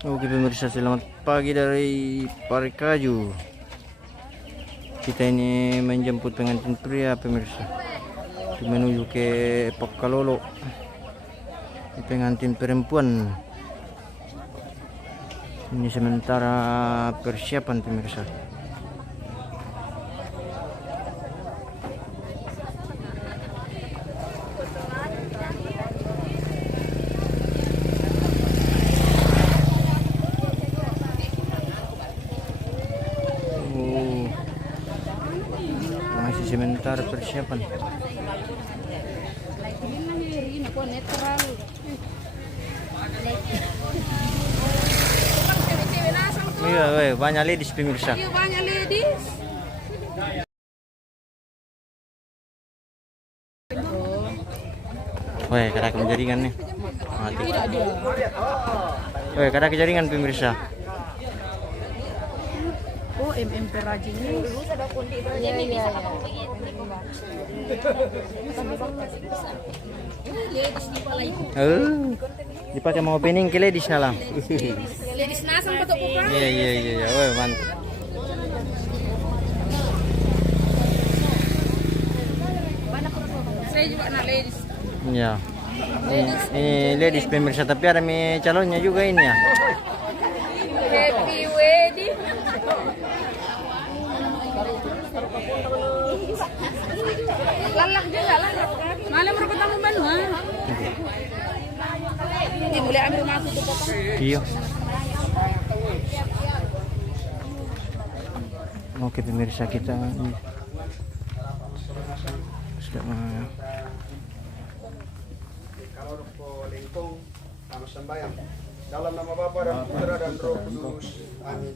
Oke pemirsa, selamat pagi dari Parikaju. Kita ini menjemput pengantin pria pemirsa, menuju ke Pokalolo. Pengantin perempuan. Ini sementara persiapan pemirsa. Masih sementara persiapan. Iya, banyak ladies pemirsa. Iya, banyak ladies. Weh, kada kejaringan nih. Mati. Tidak dia. Weh, kada kejaringan pemirsa. Oh, MMP rajin ini. Iya, iya. Ladies di palay. Dipakai mau opening ke ladies na lang. Ladies nasang patok ko pa. Iya. Weh, mantap. Saya juga anak ladies. Iya. Ini ladies pemirsa, tapi ada calonnya juga ini ya. Happy wedding. Lalak juga lalak. Malam mereka tamu baru ha. Ini boleh ambil masuk tuh potong. Iya. Oke pemirsa, kita ini sudah Lingkong sama sembahyang dalam nama Bapa dan Putra dan Roh Kudus. Amin.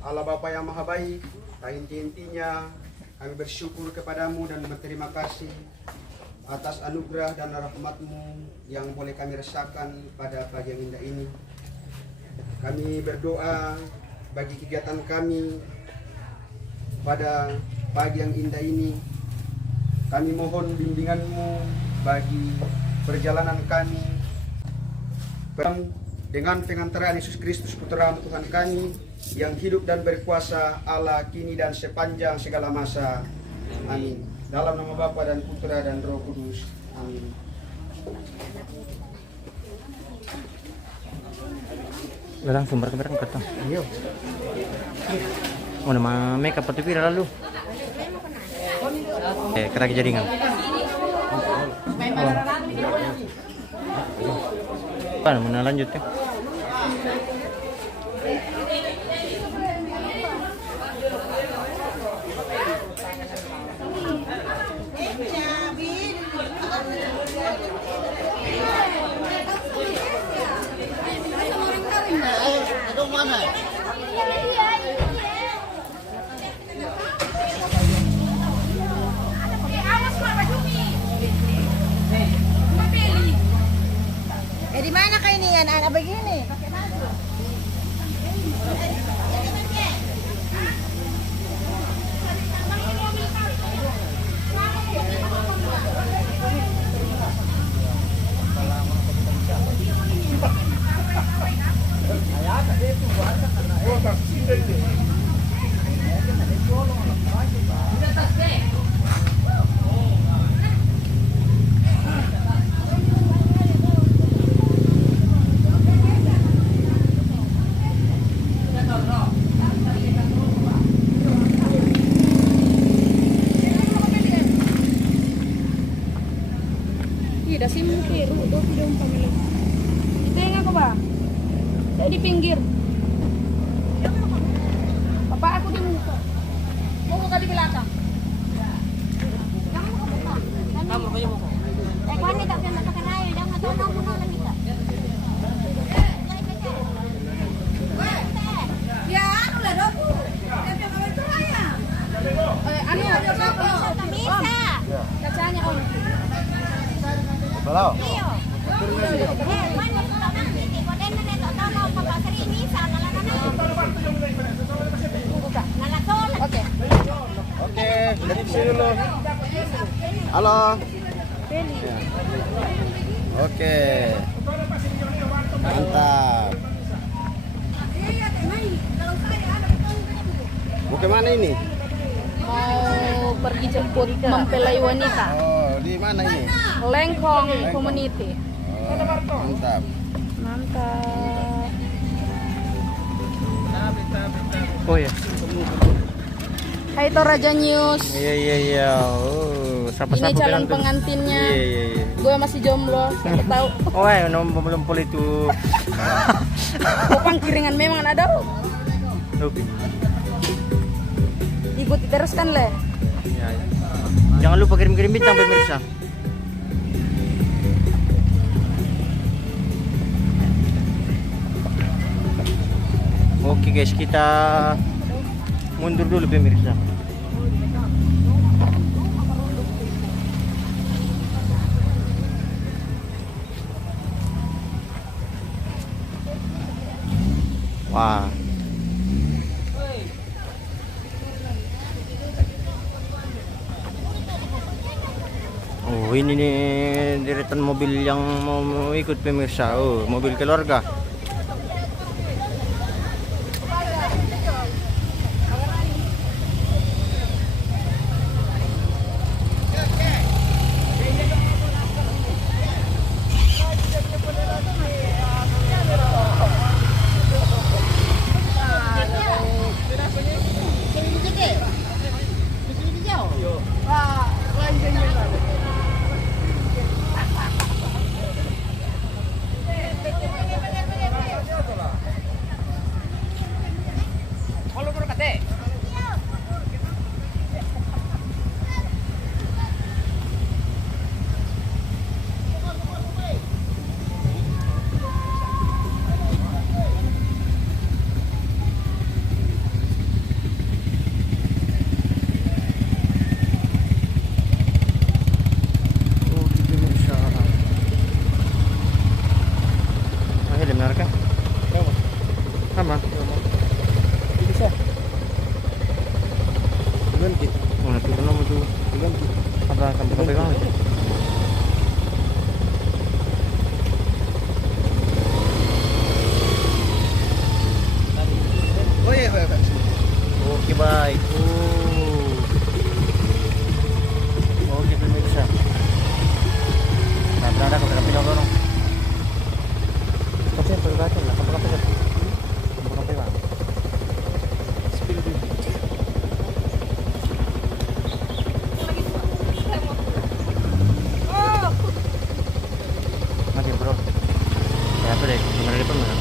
Allah Bapa yang Maha Baik, tak inti-intinya kami bersyukur kepadamu dan berterima kasih atas anugerah dan rahmat-Mu yang boleh kami rasakan pada pagi yang indah ini. Kami berdoa bagi kegiatan kami pada pagi yang indah ini. Kami mohon bimbingan-Mu bagi perjalanan kami dengan pengantaran Yesus Kristus Putra Tuhan kami yang hidup dan berkuasa Allah kini dan sepanjang segala masa. Amin. Dalam nama Bapa dan Putra dan Roh Kudus. Amin. langsung berangkat tuh. Iya. Oh, nama makeup pati pira lalu. Kada kejaringan. Apa mana lanjut ya? Di mana kayo niyan? Anak begini. Tidak sih mungkin, udah video pemilu. Itu yang aku ba? Saya di pinggir. Bapak aku di muka. Mau buka di belakang. Kamu buka. Kamu kayak mau. Kau ni tak kena tekan air, dah nggak tahu kamu nak lagi tak. Ya, anu lah doku. Tapi kamu itu ya. Anu ada apa? Bisa. Kacanya om. Halo. Iyo. Mana sudah nanti kau dan nenek tak tahu apa pasal ini sana lah nana. Buka. Nana tolak. Oke. Oke, dari sini dulu. Halo. Ya. Oke. Mantap. Mau kemana ini? Mau pergi jemput mempelai wanita. Oh, di mana ini? Lengkong Community. Oh, mantap. Mantap. Oh ya. Hai Toraja News. Iya. Oh, Ini calon pengantinnya. Iya. Gue masih jomblo, siapa tahu. Oh, belum pulih itu. Kupang kiringan memang ada. Oke. Ikuti terus kan le. Ya. Jangan lupa kirim-kirim bintang pemirsa. Oke guys, kita mundur dulu pemirsa. Wah. Oh, ini nih deretan mobil yang mau ikut pemirsa. Oh, mobil keluarga. Benarkah? Sama. Bisa. Ganti. Mana tuh nomor tuh? Ganti. Apa sampai pegang? Oh iya, Pak. Oke, baik. Oke, pemirsa. Nah, ada ke pinang dorong. Kasi yung pagkakataon na kapag lang. Spill din. Mati bro. Kaya pa deh, kemarin pa mana?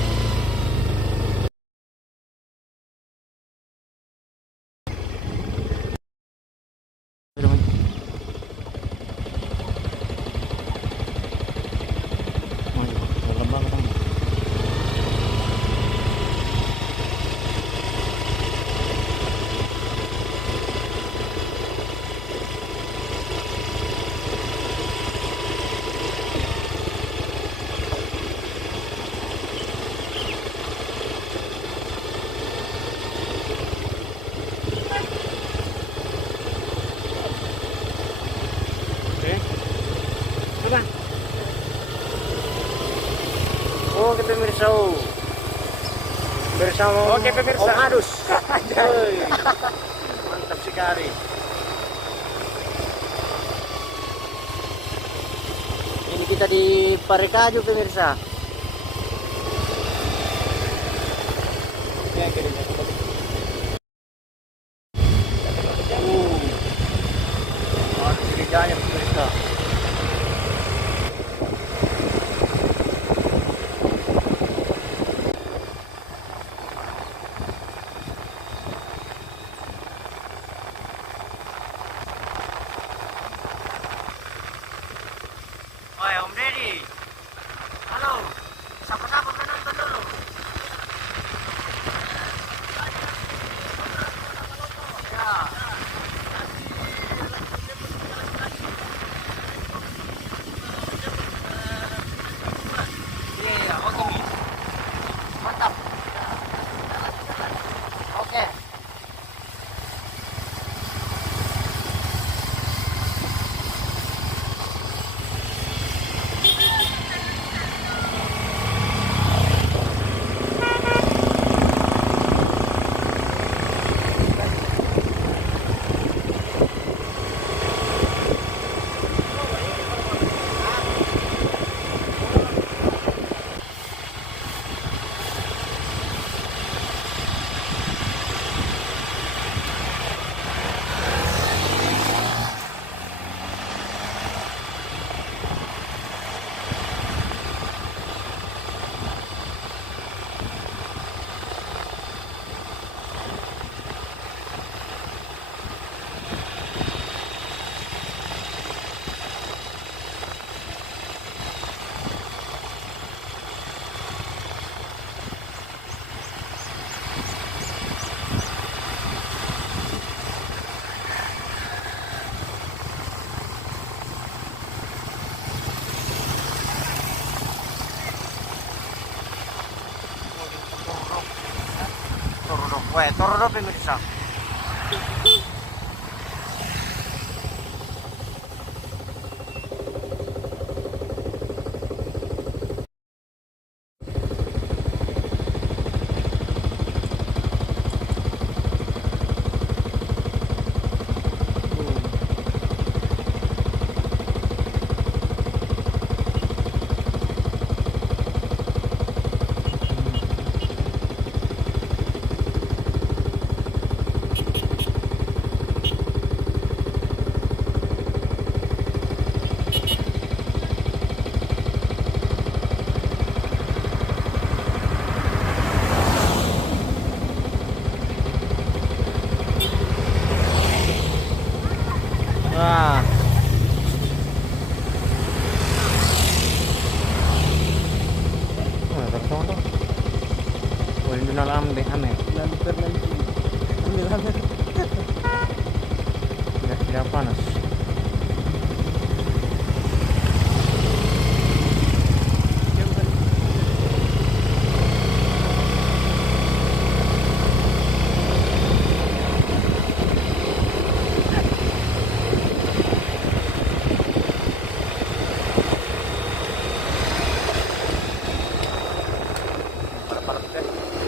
Oke pemirsa, bersama Oke pemirsa Om Adus. Mantap sekali. Ini kita di Parekaju pemirsa. Ada ceritanya pemirsa. Om Deddy, halo, siapa-siapa penonton dulu. Ya. evakuator do pemirsa. Ah. Tertong dong. Boleh dulu nalam deh ame. Lamper lagi. Ambil hammer. Tidak panas.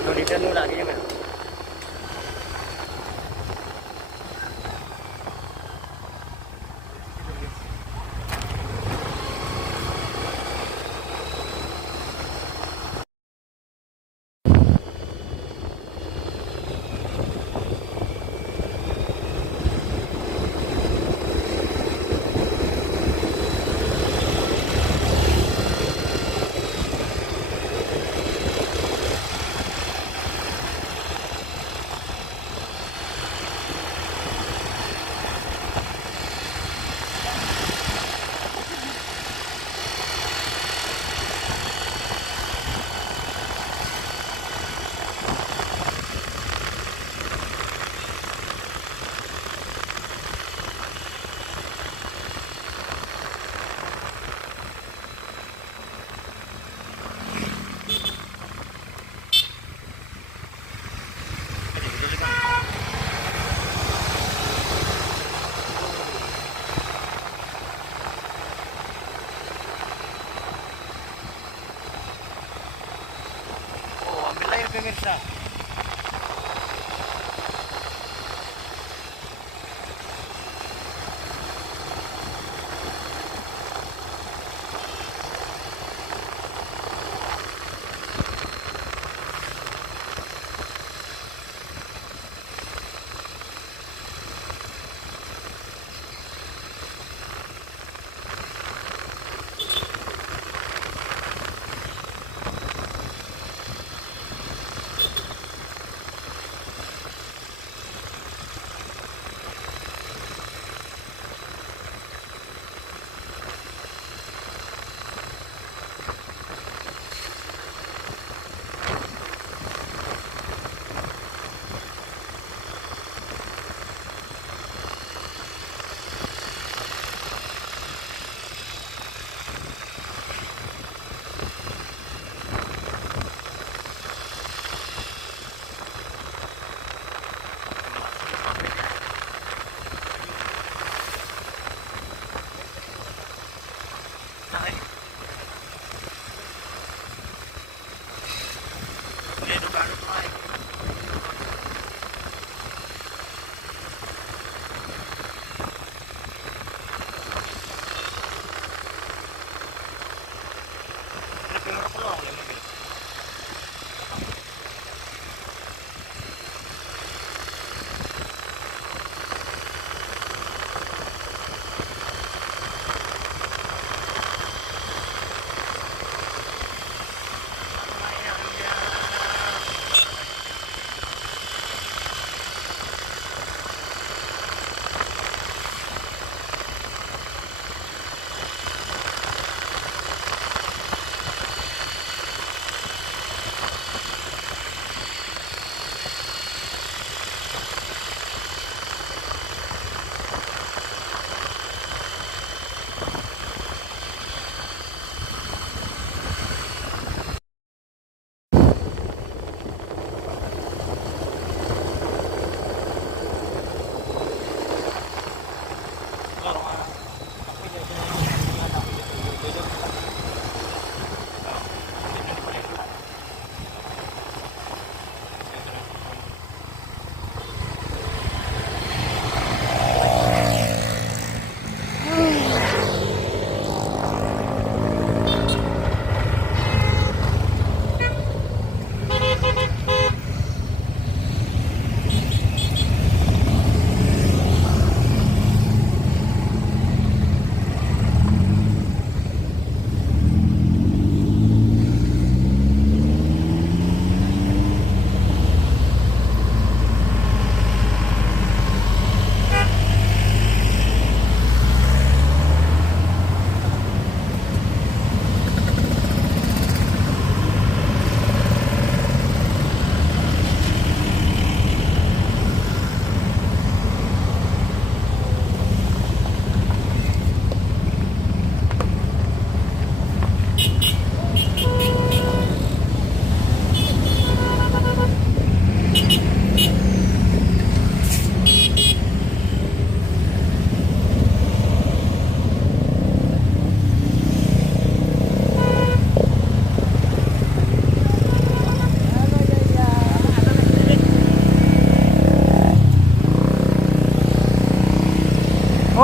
Tuh di sana lagi ya, men. Oh, ambil air pemirsa.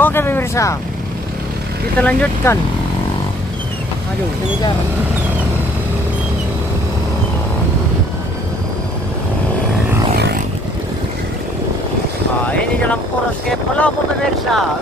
Oke pemirsa, kita lanjutkan. Aduh, Kejar. ini jalan poros kayak Palopo pemirsa.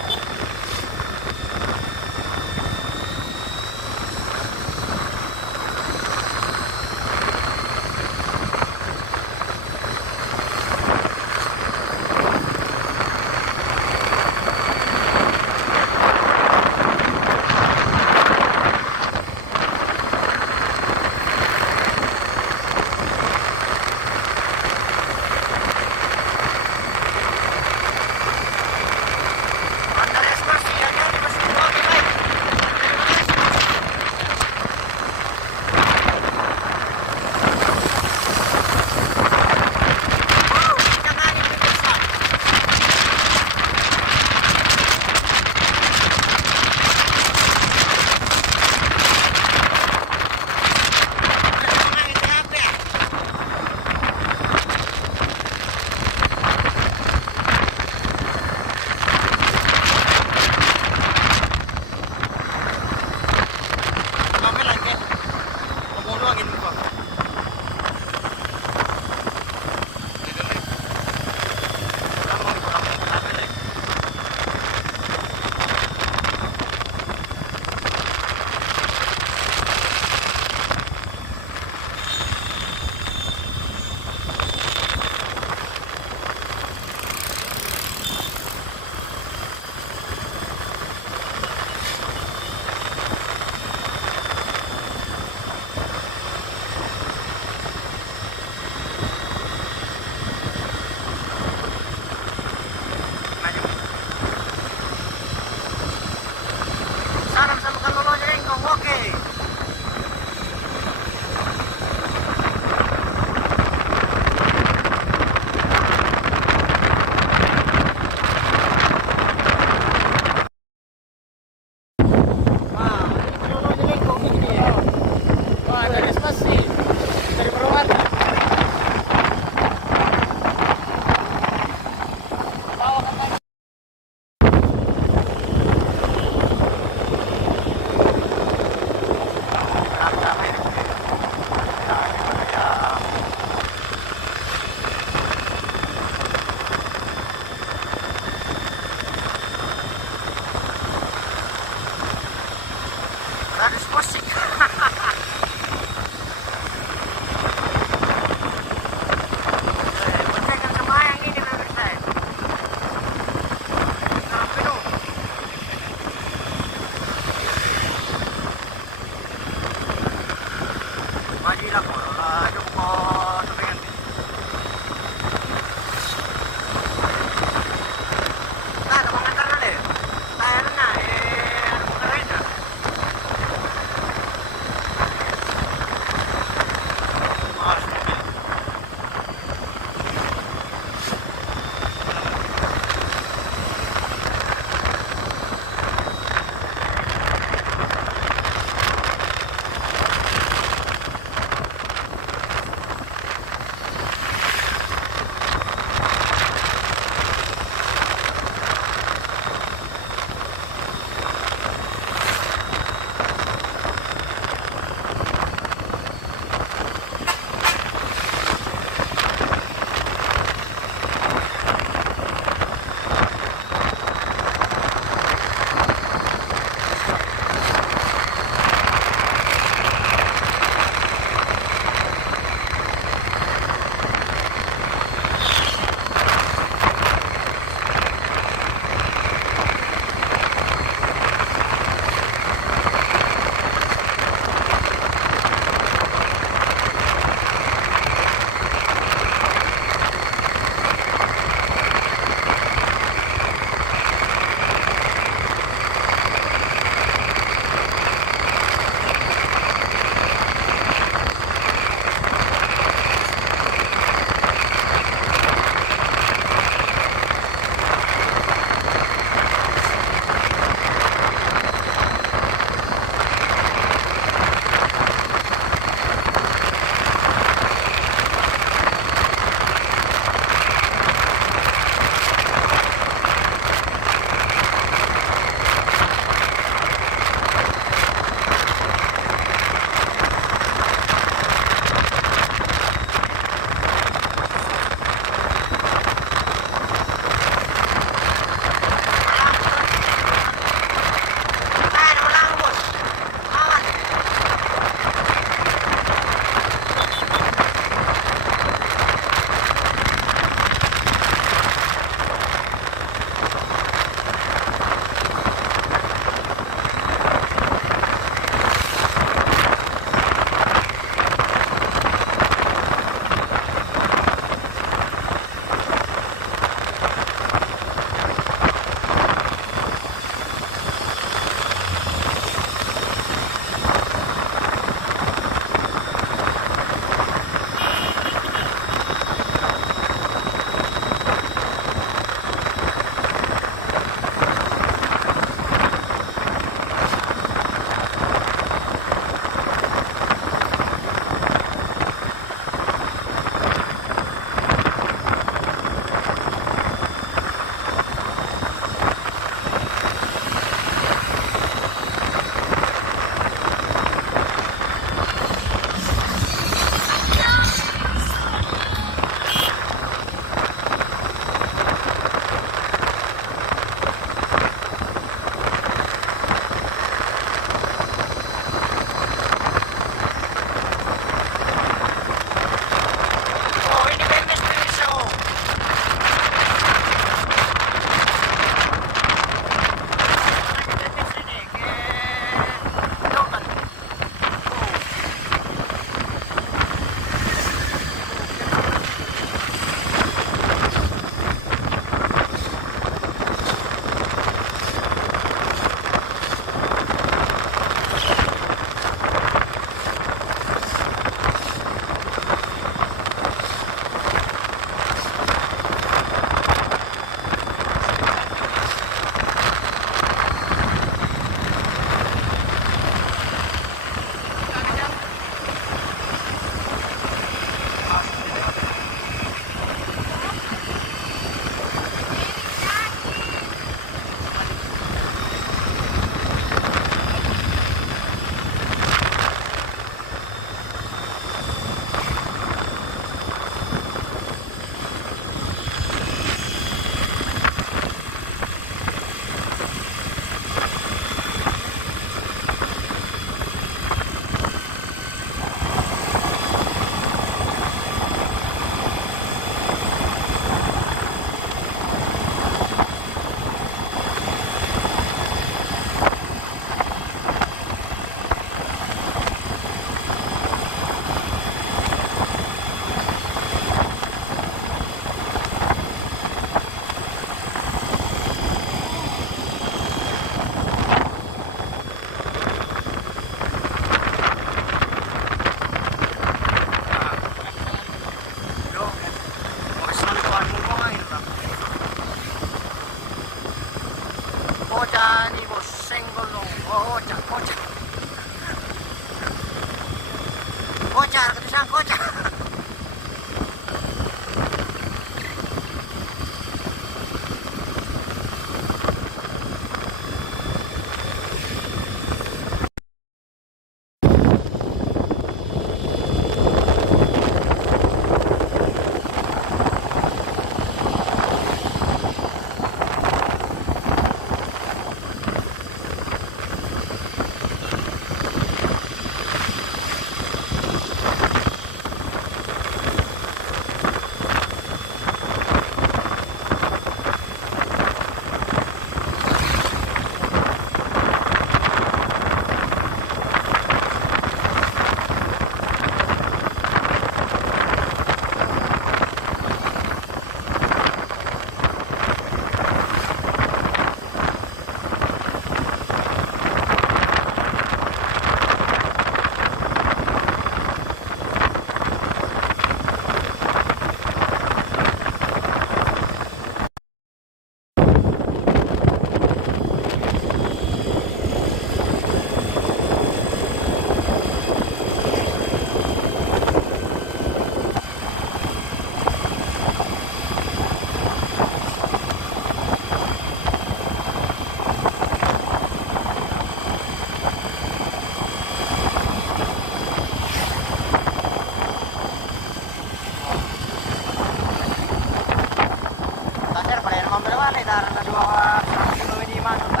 Dar na dua sa kilo ni mano ta.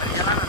Perjalanan.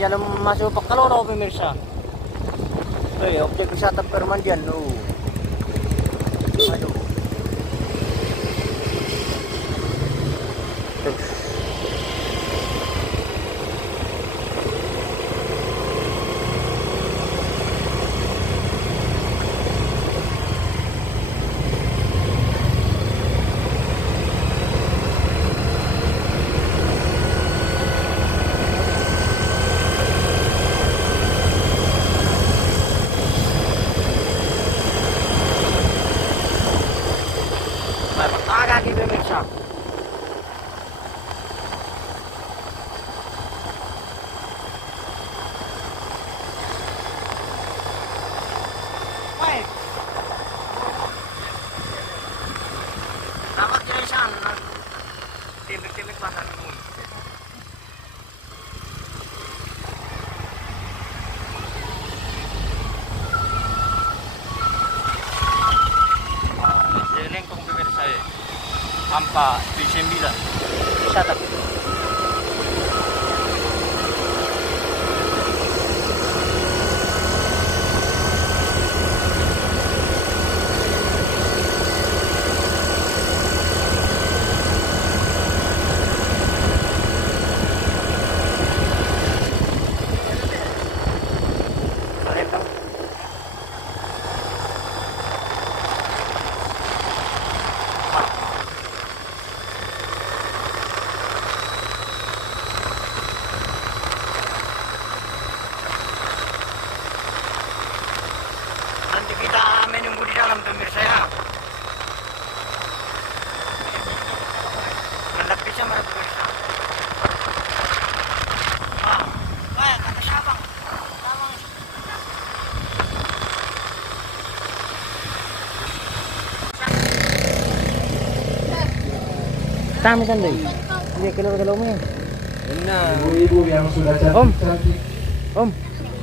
Diyan masuk pak kaloro pemirsa. Objek wisata permandian. Aduh. Ampa P9. Bisa tapi. Nanti kita menunggu di dalam pemirsa ya. Hendak bisa mana pemirsa? Kayak kata siapa? Tama kan deh. Dia keluar mo yan. Ibu-ibu yang sudah cantik. Om,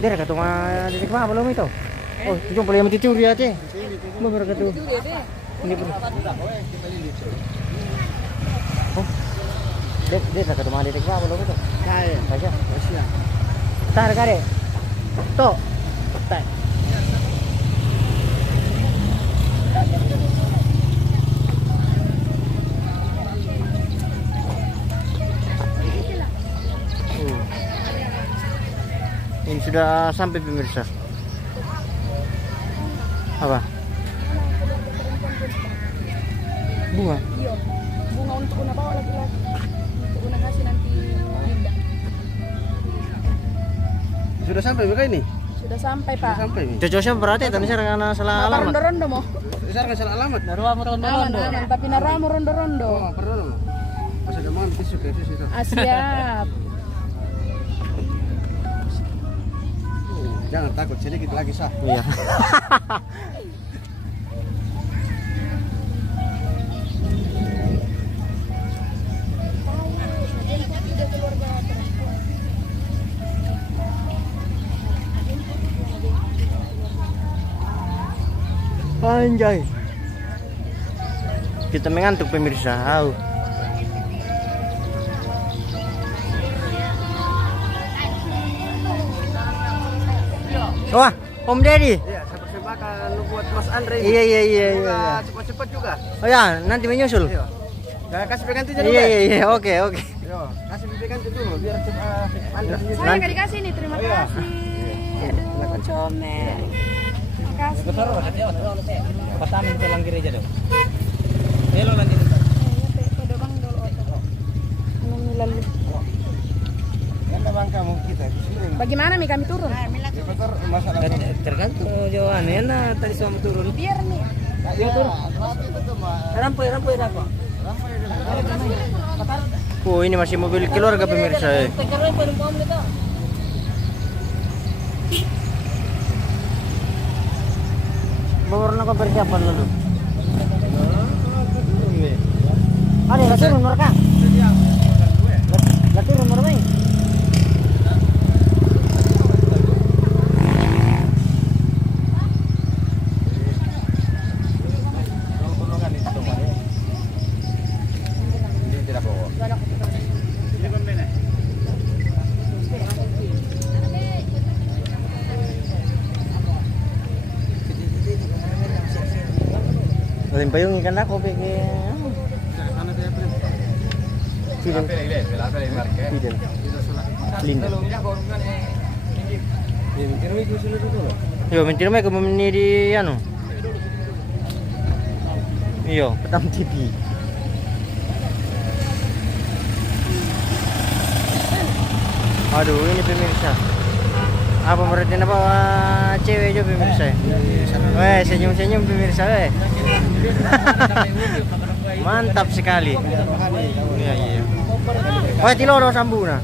dia kata mah di mana belum itu? Oh, itu boleh mati curi aja. Mau berapa tuh? Ini pun. Oh, dia kata mah di mana belum itu? Kaya. Baca. Masya. Tar kare. To. Tar. Ini sudah sampai pemirsa. Apa? Bunga. Iya. Bunga untuk una bawa laki-laki. Untuk una kasih nanti Linda. Sudah sampai bukan ini? Sudah sampai, Pak. Sampai nih. Cocoknya berarti tapi saya karena salah alamat. Rondo-rondo mo. Saya nggak salah alamat. Aman, tapi naramu rondo-rondo. Oh, pernah dong. Pas ada mau tisu ke situ. Siap. Jangan takut, sedikit lagi sah. Iya. Anjay. Kita mengantuk pemirsa. Au. Wah, Om Deddy. Iya, saya persembahkan buat Mas Andre. Iya. Cepat-cepat juga. Oh ya, nanti menyusul. Iya. Jangan kasih pengganti dulu. Iya. Oke. Yo, kasih pengganti dulu biar cepat Andre menyusul. Saya nggak dikasih nih, terima kasih. Aduh, comel. Terima kasih. Pertama itu lang gereja dong. Hello nanti. Lalu. Karena bangka mau kita di sini. Bagaimana nih kami turun? Masalah Tergantung jawaban enak tadi sama turun. Biar nih. ya turun. Rampai aku. Oh, ini masih mobil keluarga pemirsa. Bawa na persiapan dulu. Ada yang turun mereka. Lagi turun mereka. Paling payung ikan ako pikir. Fidel. Linda. Yo, mentira may kumamini di ano. Iyo, Petam TV. Aduh, ini pemirsa. Apa berarti apa cewek juga pemirsa? Weh, senyum-senyum pemirsa, weh. Mantap sekali. Iya. Wah, tiloro sambuna.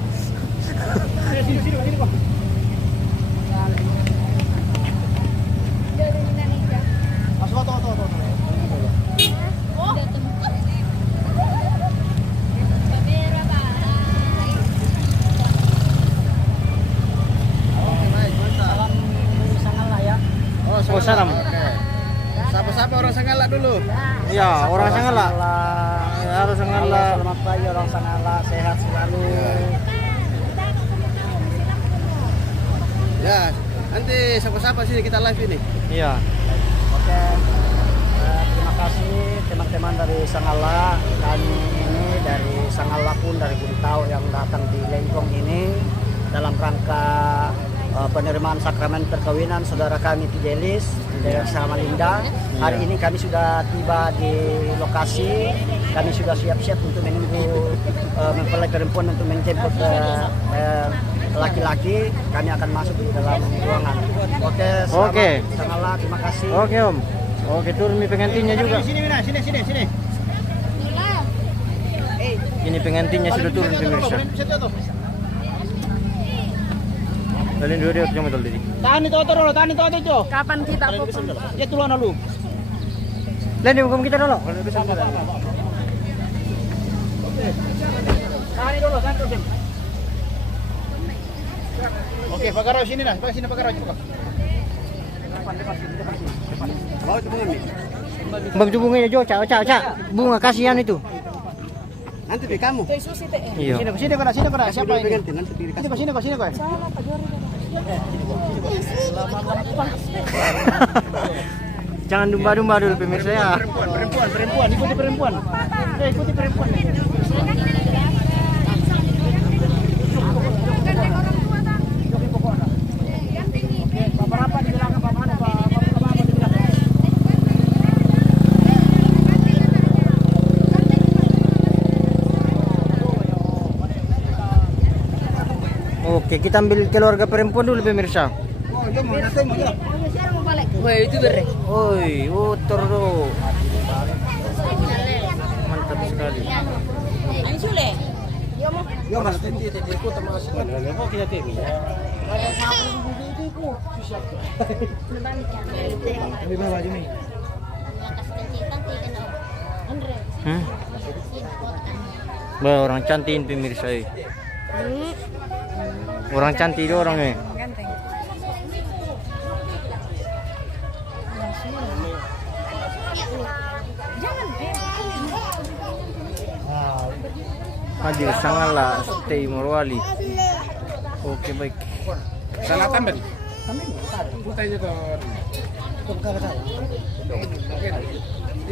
Oh, salam. Sapa-sapa orang Sanggala dulu. Iya, orang Sanggala. Halo Sangala. Selamat pagi orang Sangala, sehat selalu. Ya, nanti sapa-sapa sini kita live ini. Iya. Oke. Terima kasih teman-teman dari Sangala. Kami ini dari Sangala pun dari Gurintau yang datang di Lengkong ini dalam rangka penerimaan sakramen perkawinan saudara kami Tijelis di daerah Samarinda. Hari ini kami sudah tiba di lokasi. Kami sudah siap-siap untuk menunggu mempelai perempuan untuk menjemput laki-laki. Kami akan masuk di dalam ruangan. Oke, selamat Oke. Sangala, terima kasih. Oke Om. Oke turun nih pengantinnya juga. Sini Mina, sini. Ini pengantinnya sudah turun pemirsa. Kalian dua dia cuma tadi. Tahan itu dulu, tahan itu. Kapan kita popon? Ya dulu dulu. Lain hukum kita dulu. Tahan dulu, tahan dulu. Oke, Pak Garo sini lah, sini Pak Garo coba. Mau itu bunga nih. Bang itu bunganya Jo, cak. Bunga kasihan itu. Nanti di kamu. Iya. Sini kau, siapa ini? Pengantin nanti dikasih. Sini kau. Jangan domba-domba dulu pemirsa ya. Perempuan, ikuti perempuan. Ikuti perempuan. Oke, kita ambil keluarga perempuan dulu pemirsa. Woi, itu bere. Oi, utur do. Mantap sekali. Ini sule. Yo mo. Yo mas nanti ikut sama si Oh, kita temi. Kami bawa ini. Bah, orang cantik pemirsa. Orang cantik itu orangnya. Ganteng. Jangan. Hadir Sangala, stay Morwali. Oke baik. salah tambah. Putai itu.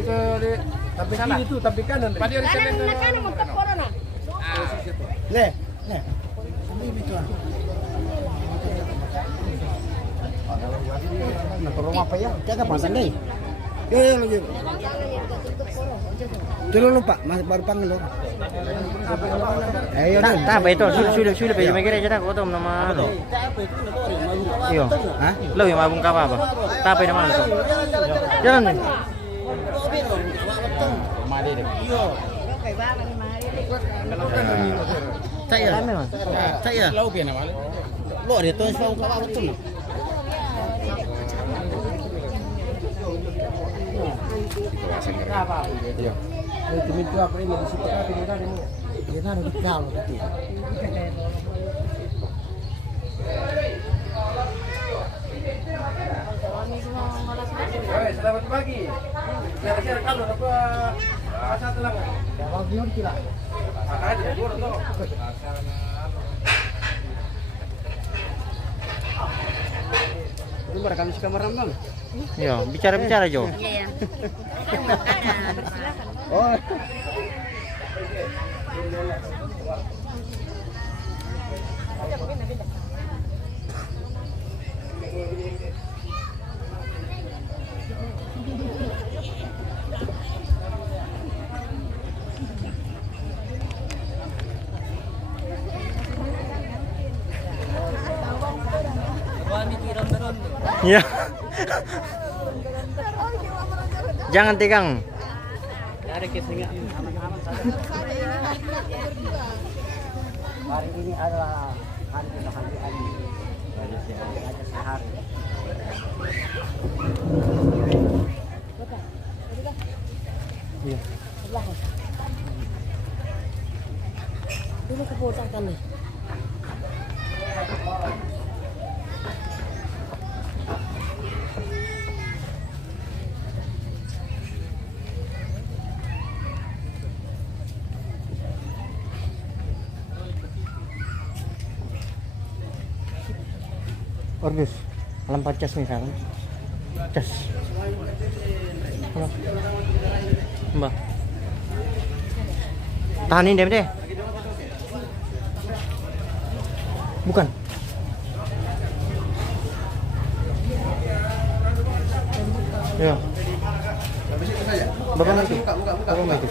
Itu di tapi kiri itu tapi kanan. Pada di kanan. Untuk corona. Le. Nak rumah apa ya? Jaga pasang deh. Yo lagi. Dulu lupa, masih baru panggil lo. Ayo Tak, tak apa itu. Sudah pergi mikir aja tak. Kau tahu nama lo. Iyo. Hah? Lo yang mabung kapa apa? Tak apa nama itu. Jalan nih. Saya. Memang. Saya. Lau pian apa? Lo ada tuh mau kawa betul. Iya. Itu minta apa ini di situ apa ini tadi mau. Dia kan udah kenal gitu. Selamat pagi. Kira-kira kalau apa satu lang. Jawab dia kira. Ada dua tuh. Itu merekam si kamar Bang. Iya, bicara Jo. Iya. Oh. Iya. Jangan tegang. Ada kesengat. Hari ini adalah hari kebahagiaan. Hari sehat. Iya. Dulu kepotakan nih. Ordus. Alam pancas nih kan. Cas. Mbak. Tahanin deh. Bukan. Ya. Habis itu saja. Bapak itu. Buka. Bapak itu.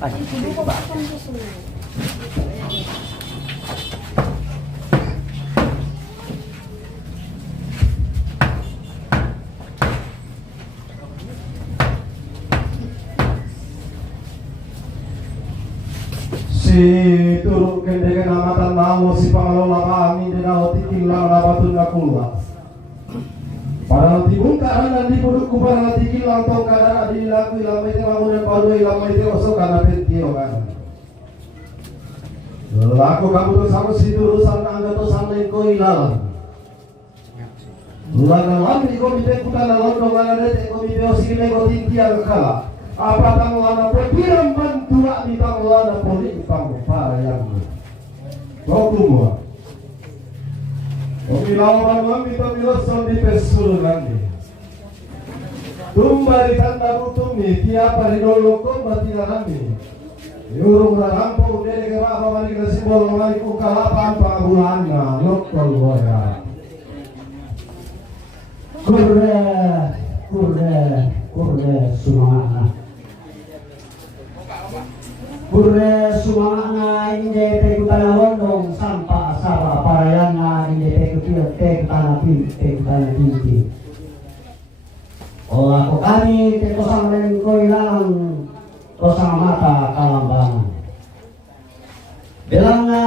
Ay. Si turun kendekan amatan mau si pengelola kami di daun tikilang rabatun nakula. Para nanti bungkaran dan dipuduk para nanti kilang tong kadang adi laku ilang mete bangunan padu ilang mete osok karena pentio kan. Laku kamu tuh sama si turusan angga tuh sama iko ilang. Lalu kami komite kutana londo kana dete komite osime ko tintiang kala. Apa tanglana pepiram bantua di tanglana politik para yang Tokumo Omilawan mami tomiloson di pesulungan Tumba di tanda butumi tiapa di doloko batina kami Yurung rarampo udere ke apa mani ke simbol mani kukalapan pangabulana lokol boya Kurde sumana Kurde sumana inde pekutana londong sampa asara parayana inde pekutana pinti. Oh aku kami tekosang dan koilang kosang mata kalambangan. Belang na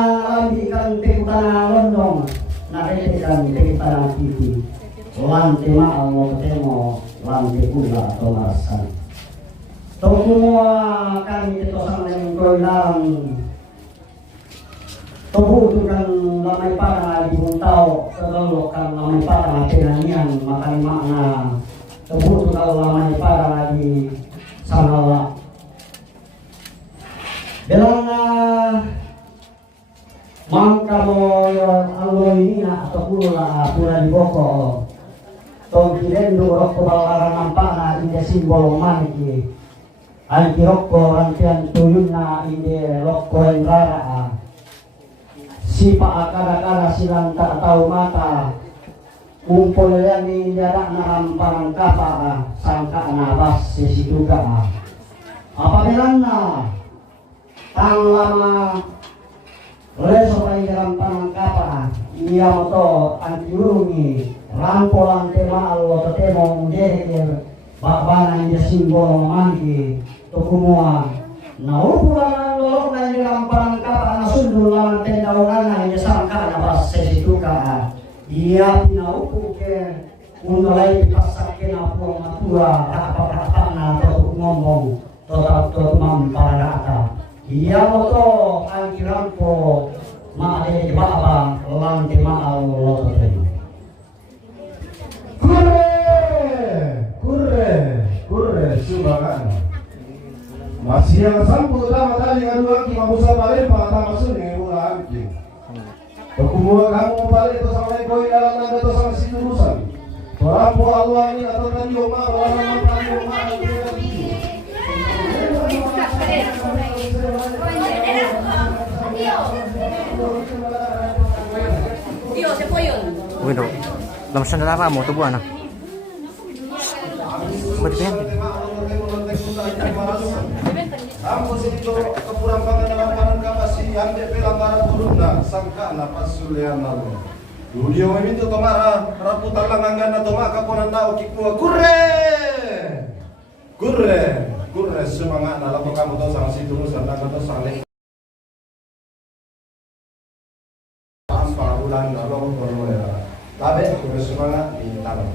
ikan pekutana londong naretekan pekutana pinti. Lante ma Allah ketemu lante pula atau marasan. Semua kami itu sama dengan koilang Tubuh itu kan lamai parang di buntau Kalau kan lamai parang penanian Makan makna Tubuh itu kalau lamai parang di sangawa Bilang Mangka mo aloy na Atau pula di boko Tong kirendo rokko balaran nampak na Hindi simbol maniki Anti rokko rantian tuyun na hindi rokko yang rara sipa akara-akara silang tak tahu mata kumpul yang jarak na rampang kapa sangka na bas sesiduga apabila na tang lama leso ay rampang kapa iya moto anti urungi rampolan tema allo tetemo mundere bakbana hindi simbol mangi Tukumua naupulan lolok na nilampang ka na sundul lawan tendaunan na sangka na bas sesituka iya pinaupu ke unalay pasak ke na po matua apa na to ngomong to mamparata iya mo to ang kirampo maade di baba lanti maal loto kurre subakan masih yang sampu utama tadi kadua ki mabusa balik pangatama sun yang mula anjing. Kumua kamu balik itu sama koi dalam nada itu sama si turusan. Torampo Allah ini atau tadi oma warna tadi oma. Dio, se puede. Bueno, vamos a andar mo tubuan na. Berdiyan. Ambos itu kepurampangan dalam kanan kapasi ambil pelanggaran burukna sangka napas sulian lalu. Dunia memintu tomara raputan langangan atau maka ponan nau kikua kurre semangat na lapo kamu to sang situ sandang to sang lek. Ampa bulan lalu berloya. Tabe kurre semangat di tangan.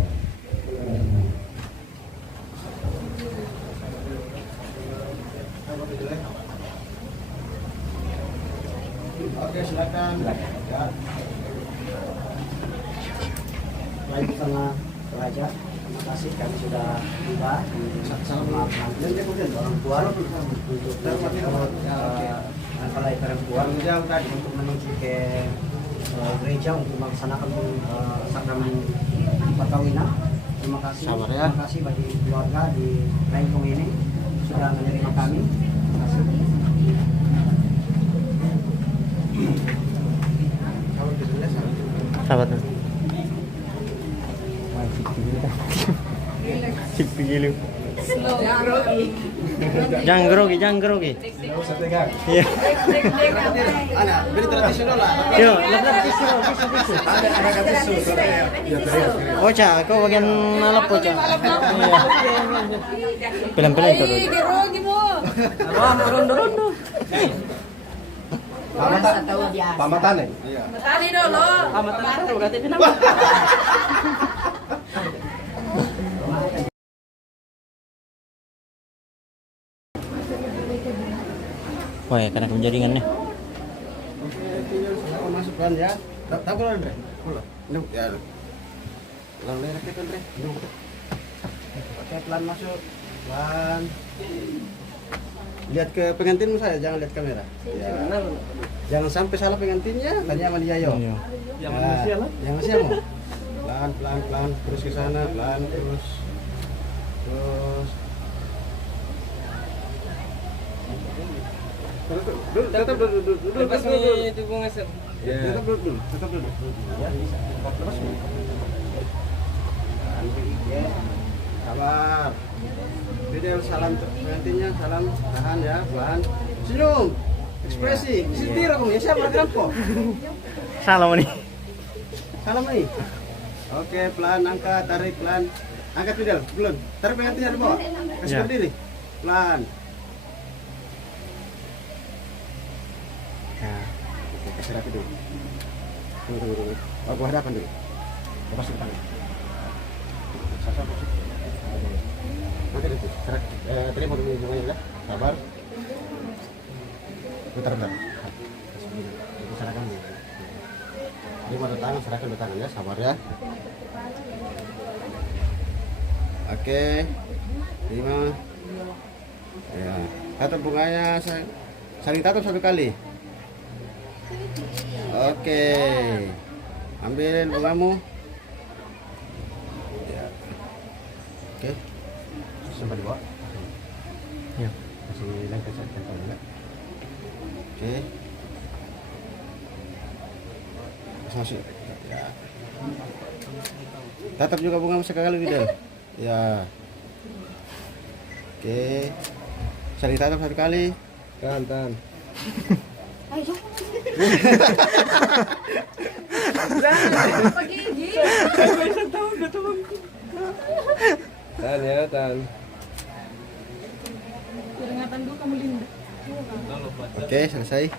Oke, silakan. Ya. Baik sama Raja, terima kasih kami sudah tiba di orang tua untuk mempelai perempuan untuk menuju ke gereja untuk melaksanakan sakramen perkawinan. Terima kasih, terima kasih bagi keluarga di Lengkong ini sudah menerima kami. Terima kasih. Sahabat. Cik pigilu. Jangan grogi, jangan grogi. Iya. Anak, beri tradisional lah. Yo, lapar tisu, tisu. Ocha, kau bagian alap Ocha. Iya. Pelan-pelan itu. Grogi mo. Rondo. Pamatan eh? Iya. Matali dulu. Wah, ya, karena penjaringannya. Silakan masuk pelan ya. Tak pulang Andre. Pulang. Ini ya. Pulang lagi rakyat Andre. Oke, pelan masuk. Pelan. Lihat ke pengantinmu saya, jangan lihat kamera. Ya. Jangan sampai salah pengantinnya, tanya sama dia yo. Iya. Yang manusia lah. Yang manusia mau. Pelan, terus ke sana, pelan terus. Tetap duduk. Lepas nih itu bunga set. Tetap duduk. Ya, lepas. Ya. Sabar. Video salam pengantinnya, salam tahan ya, pelan. Senyum. Ekspresi. Setir aku ya, siapa kok? Salam nih. Salam nih. Oke, pelan angkat, tarik pelan. Angkat video, belum. Tarik pengantinnya di bawah. Kasih Ya. berdiri. Pelan. Ya. Oke, kasih rapi dulu. Tunggu. Aku hadapan dulu. Lepas ke depan. Sasa masuk. Oke, itu. Terima dulu semuanya ya. Sabar. Putar. Serahkan dulu. Terima dua tangan, serahkan dua tangan ya. Sabar ya. Oke. Terima. Ya. Tatap bunganya, saling tatap satu kali. Oke, ambil bungamu. Ya. Oke, sampai di bawah. Ya. Masih lengket saja, enggak? Oke. Masuk. Ya. Tatap juga bungamu sekali Widel. Ya. Oke. Saling tatap satu kali. Tahan. Ayo. Tahan ya, tahan. Peringatan dulu kamu Linda. Oke, selesai.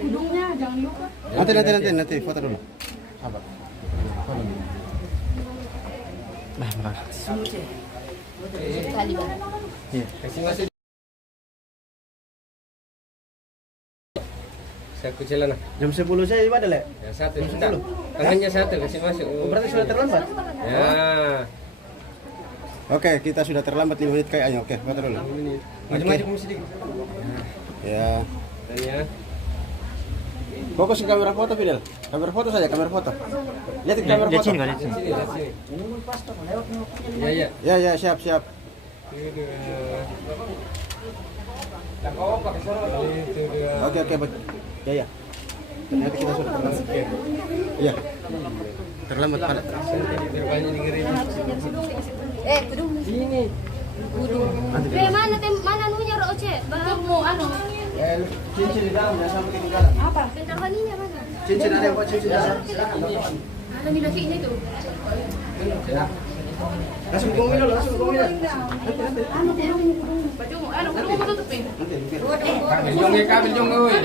Kudungnya jangan lupa. Nanti foto dulu. Sabar. Nah, makasih. Kali Bang. Iya. Saya kucilan lah. Jam 10 saya di mana, Le? Yang satu sudah. Tangannya satu kasih masuk. Oh, berarti sudah terlambat. Ya. Oke, kita sudah terlambat 5 menit kayaknya. Oke, foto dulu. Maju-maju kamu sedikit. Ya. Dan ya. Fokus ke kamera foto, Fidel. Kamera foto saja, kamera foto. Lihat ke kamera Lihat foto. sini, lihat sini. Sini, lihat sini. Ya. Ya, siap. Oke, baik. Ya. Ternyata kita sudah terlambat. Iya. Terlambat pada. Banyak di gereja. Kudung. Sini. Kudung. Mana anunya Roce? Bahamu anu. Cincin di dalam, jangan sampai ketinggalan. Apa? Pentarwaninya mana? Cincin ada yang buat cincin dalam. Silakan. Ada di nasinya itu. Langsung ke mobil dulu, langsung ke mobil. Anu kudung mau tutupin. Kabel jong, oi.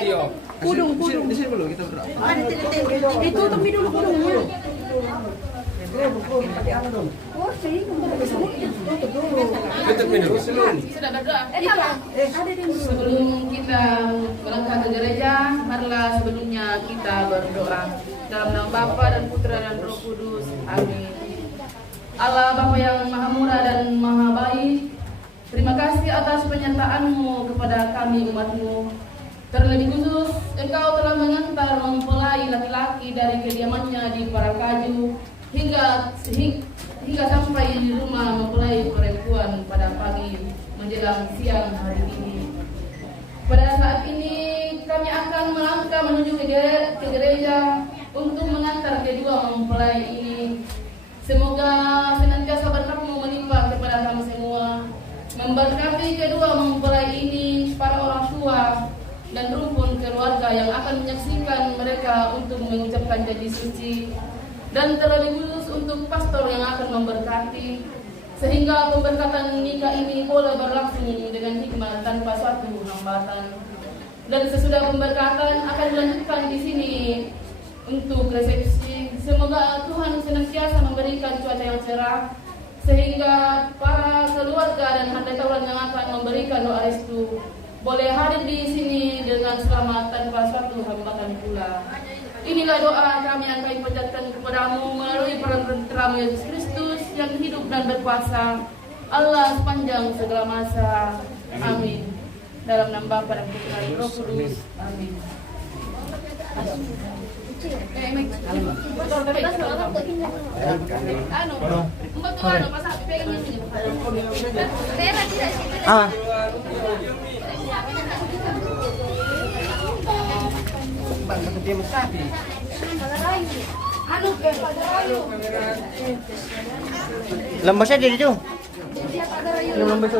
Tio. Kudung. Di sini dulu kita berdoa. Ditutup dulu kudungnya. Tutup minum. Sebelum. Sebelum kita berangkat ke gereja, marilah sebelumnya kita berdoa. Dalam nama Bapa dan Putra dan Roh Kudus. Amin. Allah Bapa yang Maha Murah dan Maha Baik, terima kasih atas penyertaan-Mu kepada kami umat-Mu. Terlebih khusus, Engkau telah mengantar mempelai laki-laki dari kediamannya di Parakaju hingga sampai di rumah mempelai perempuan pada pagi menjelang siang hari ini. Pada saat ini kami akan melangkah menuju ke gereja untuk mengantar kedua mempelai ini. Semoga senantiasa berkat-Mu menimpa kepada kami semua, memberkati kedua mempelai ini, para orang tua dan rumpun keluarga yang akan menyaksikan mereka untuk mengucapkan janji suci, dan terlebih khusus untuk pastor yang akan memberkati, sehingga pemberkatan nikah ini boleh berlangsung dengan hikmat tanpa suatu hambatan. Dan sesudah pemberkatan akan dilanjutkan di sini untuk resepsi. Semoga Tuhan senantiasa memberikan cuaca yang cerah, sehingga para keluarga dan handai tauran yang akan memberikan doa restu boleh hadir di sini dengan selamat tanpa suatu hambatan pula. Inilah doa kami yang kami panjatkan kepadamu melalui peran tenteramu Yesus Kristus yang hidup dan berkuasa, Allah sepanjang segala masa. Amin. Dalam nama Bapa dan Putra dan Roh Kudus. Amin. Lembasnya di situ. Lembas.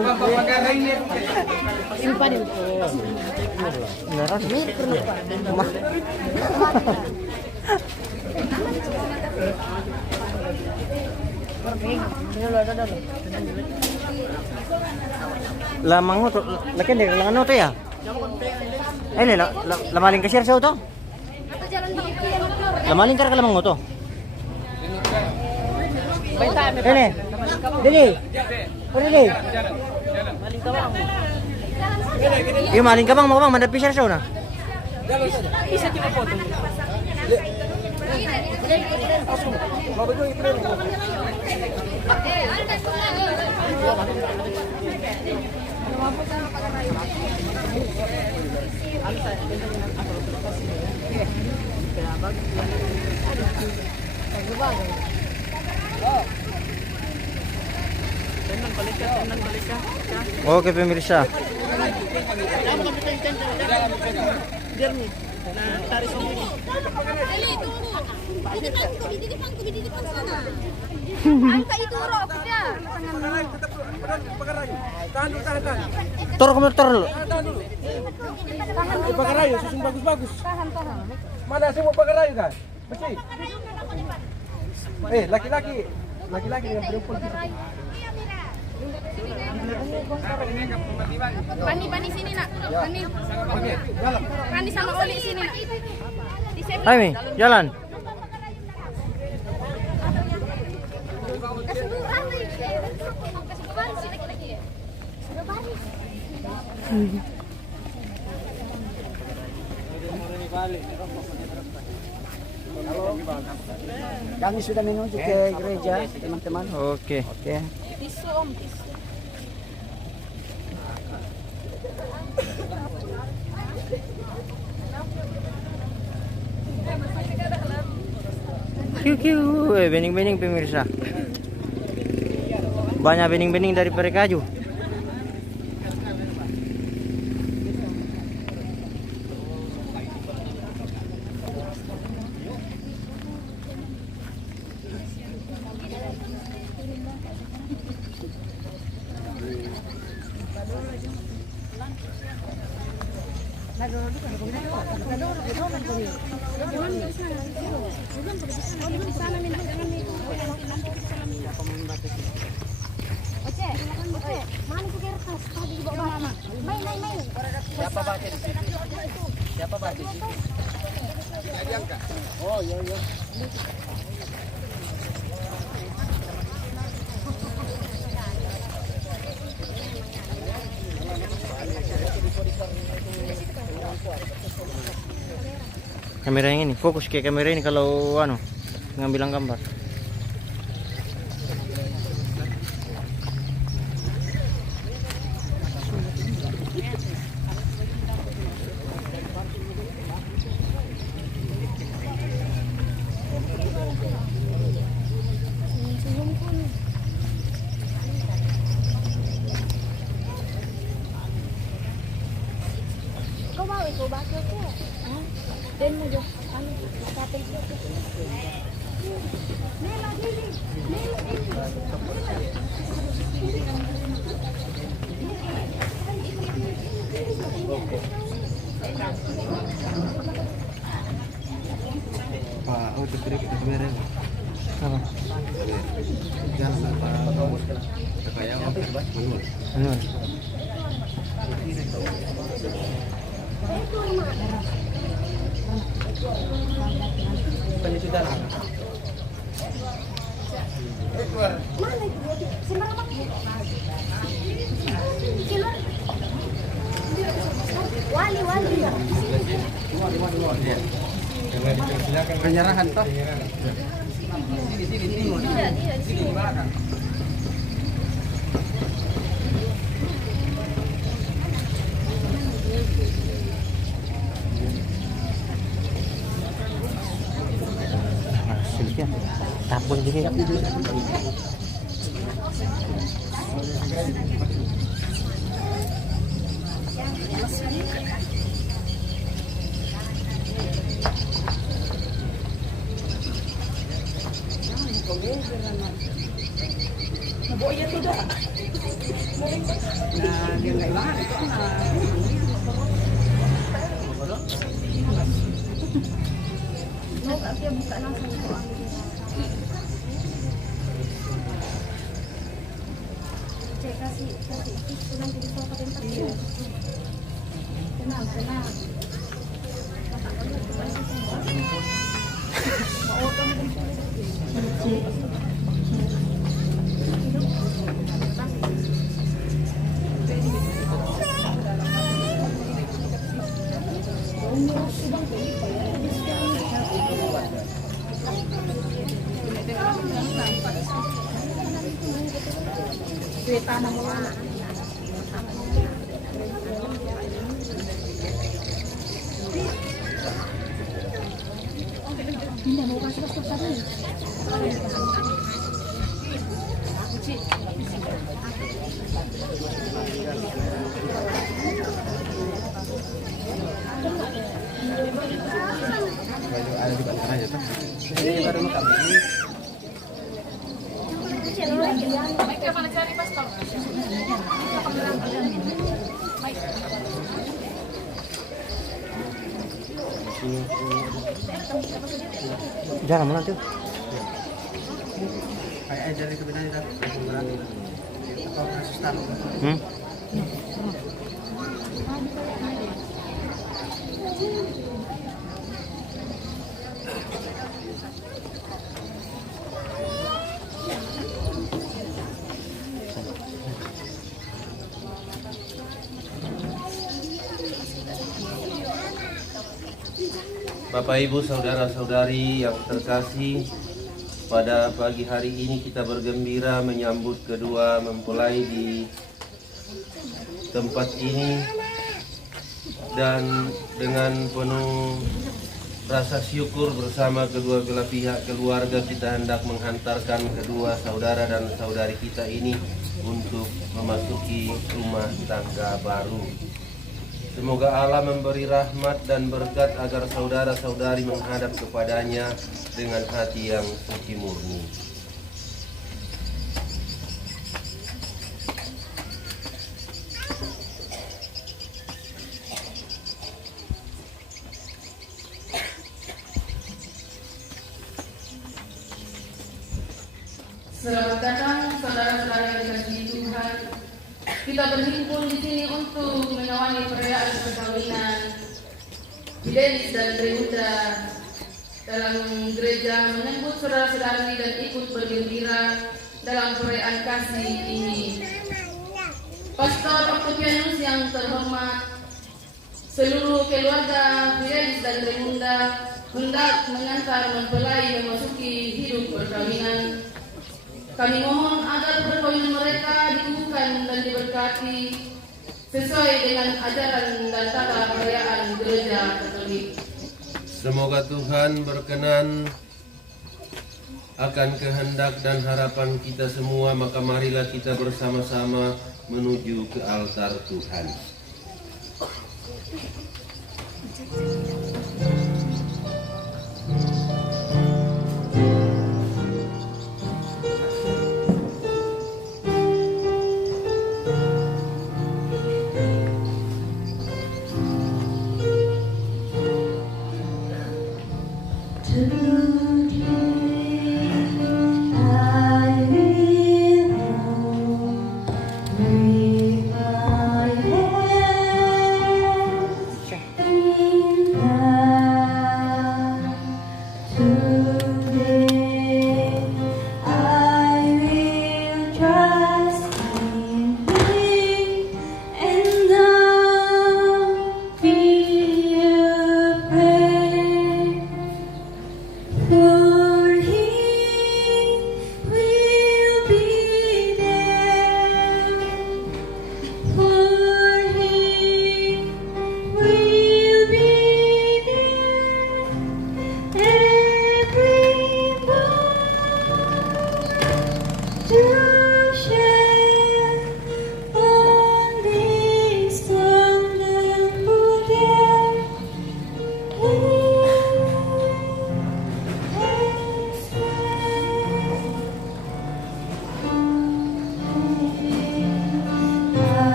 Lamang to, laki dari langan to ya. Lamaling kasir sa to. Lamaling kar kalamang to. Ini. Dili. Dili. Yung maling kabang mo kabang madapi siya na. Isa kita foto. Oke pemirsa. Tor komentar dulu. Pakai rayu, susun bagus-bagus. Mana sih mau pakai rayu kan? Bersih. Laki-laki dengan perempuan. Pani sini nak. Pani. Oke, jalan. Pani sama Oli sini nak. Hai Mi, jalan. Kami sudah menuju ke gereja, teman-teman. Oke. Tisu om, tisu. Bening-bening pemirsa. Banyak bening-bening dari Parakaju. Siapa baca di situ? Diangkat. Oh, iya. Kamera yang ini, fokus kayak kamera ini kalau ngambil gambar. Kau mau ikut bakso ko? Dan mo jo kapatid ko. Pak, oh terkira kita kamera. Apa? Jangan apa kayak manual. Ano? Si Maramak. Kilo. Wali. Penyerahan toh. Sulit ya. Tapon juga. Tenang. Jangan mana tuh. Kayak dari kebenaran atau kasus taruh. Bapak Ibu saudara-saudari yang terkasih, pada pagi hari ini kita bergembira menyambut kedua mempelai di tempat ini, dan dengan penuh rasa syukur bersama kedua belah pihak keluarga kita hendak menghantarkan kedua saudara dan saudari kita ini untuk memasuki rumah tangga baru. Semoga Allah memberi rahmat dan berkat agar saudara-saudari menghadap kepadanya dengan hati yang suci murni. Selamat datang saudara-saudara yang dikasihi Tuhan. Kita berhimpun di sini untuk mengawali perayaan perkawinan Fidelis dan Reyuda dalam gereja, menyambut saudara-saudari dan ikut bergembira dalam perayaan kasih ini. Pastor Octavianus yang terhormat, seluruh keluarga Fidelis dan Reyuda, hendak mengantar mempelai memasuki hidup perkawinan. Kami mohon agar perkawinan mereka dikukuhkan dan diberkati sesuai dengan ajaran dan tata perayaan Gereja Katolik. Semoga Tuhan berkenan akan kehendak dan harapan kita semua, maka marilah kita bersama-sama menuju ke altar Tuhan.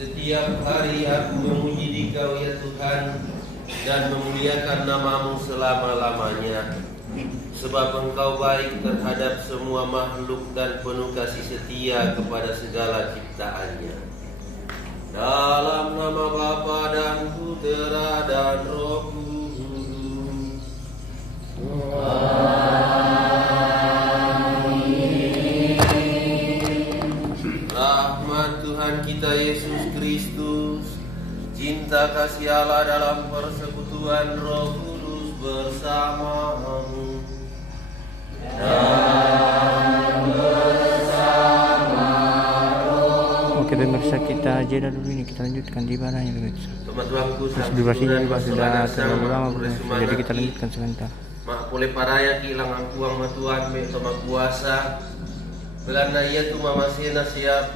Setiap hari aku memuji Dikau ya Tuhan dan memuliakan nama-Mu selama-lamanya, sebab Engkau baik terhadap semua makhluk dan penuh kasih setia kepada segala ciptaannya. Dalam nama Bapa dan Putera dan Roh Kudus. Rahmat Tuhan kita Yesus Kristus, cinta kasih Allah dalam persekutuan Roh Kudus bersama-Mu dan bersama Roh. Oke pemirsa, kita jeda dulu ini, kita lanjutkan di mana ya pemirsa. Teman-temanku, Durasinya juga sudah terlalu lama pemirsa, jadi kita lanjutkan sebentar. Mak boleh paraya kilang aku ang matuan me sama kuasa. Belanda iya tu mama sina siap